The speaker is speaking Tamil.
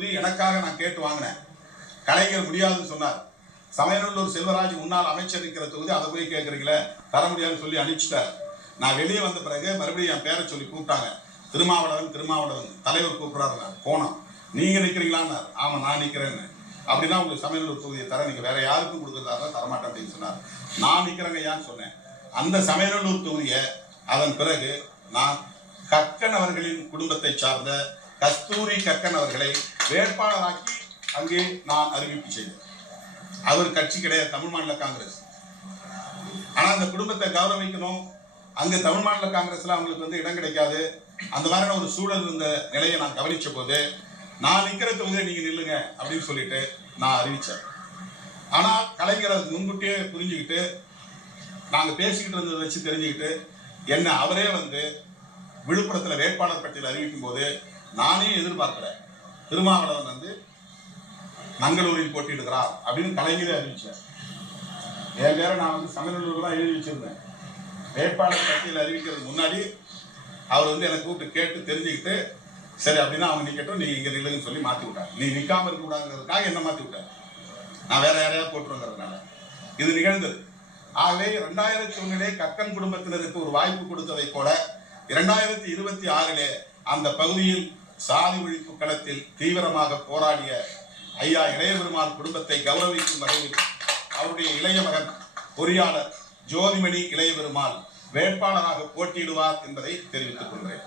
தொகுதி எனக்காக நான் கேட்டு வாங்கினேன். கலைஞர் முடியாதுன்னு சொன்னார். சமயநல்லூர் செல்வராஜ் முன்னாள் அமைச்சர் இருக்கிற தொகுதி, அதை போய் கேட்குறீங்களே, தர முடியாதுன்னு சொல்லி அனுப்பிச்சிட்டார். நான் வெளியே வந்த பிறகு மறுபடியும் என் பேரை சொல்லி கூப்பிட்டாங்க. திருமாவளவன் தலைவர் கூப்பிட்றாரு. போனோம். நீங்க நிற்கிறீங்களான்னு. ஆமாம் நான் நிற்கிறேன்னு. அப்படின்னா உங்களுக்கு சமயநல்லூர் தொகுதியை தர, நீங்க வேற யாருக்கும் கொடுக்கறதா தரமாட்டேன் அப்படின்னு சொன்னார். நான் நிற்கிறேங்க ஏன்னு சொன்னேன். அந்த சமயநல்லூர் தொகுதியை அதன் பிறகு நான் கக்கன் அவர்களின் குடும்பத்தை சார்ந்த கஸ்தூரி கக்கன் அவர்களை வேட்பாளராக்கி அங்கே நான் அறிவிப்பு செய்தேன். அவர் கட்சி கிடையாது, தமிழ் மாநில காங்கிரஸ். ஆனா அந்த குடும்பத்தை கௌரவிக்கணும். அங்க தமிழ் மாநில காங்கிரஸ்ல அவங்களுக்கு இடம் கிடைக்காது. அந்த மாதிரியான ஒரு சூழல் இருந்த நிலையை நான் கவனிச்ச போது, நான் நிக்கிற தொகுதியை நீங்க நில்லுங்க அப்படின்னு சொல்லிட்டு நான் அறிவிச்சேன். ஆனா கலைஞர் அது முன்கூட்டியே புரிஞ்சுக்கிட்டு, நாங்க பேசிக்கிட்டு இருந்ததை வச்சு தெரிஞ்சுக்கிட்டு, என்ன அவரே விழுப்புரத்துல வேட்பாளர் பட்டியல் அறிவிக்கும் போது நானே எதிர்பார்க்கல, திருமாவளவன் மங்களூரில் போட்டியிடுகிறார் அப்படின்னு கலைஞரே அறிவிச்சார். என் பேரை நான் சமயநல்லூர் தான் எழுதி வச்சிருந்தேன். வேட்பாளர் பட்டியல் அறிவிக்கிறதுக்கு முன்னாடி அவர் எனக்கு கூப்பிட்டு கேட்டு தெரிஞ்சுக்கிட்டு, சரி அப்படின்னா அவங்க நிக்கட்டும், நீ இங்க நில்லுன்னு சொல்லி மாத்தி விட்டார். நீ நிக்காம இருக்க கூடாதுங்கிறதுக்காக என்ன மாத்தி விட்டார். நான் வேற யாரையாவது போட்டுருங்கிறதுனால இது நிகழ்ந்தது. ஆகவே 2001 கக்கன் குடும்பத்தினருக்கு ஒரு வாய்ப்பு கொடுத்ததை போல 2026 அந்த பகுதியில் சாதி ஒழிப்பு களத்தில் தீவிரமாக போராடிய ஐயா இளைய பெருமாள் குடும்பத்தை கௌரவிக்கும் வகையில் அவருடைய இளைய மகன் பொறியாளர் ஜோதிமணி இளைய பெருமாள் வேட்பாளராக போட்டியிடுவார் என்பதை தெரிவித்துக் கொள்கிறேன்.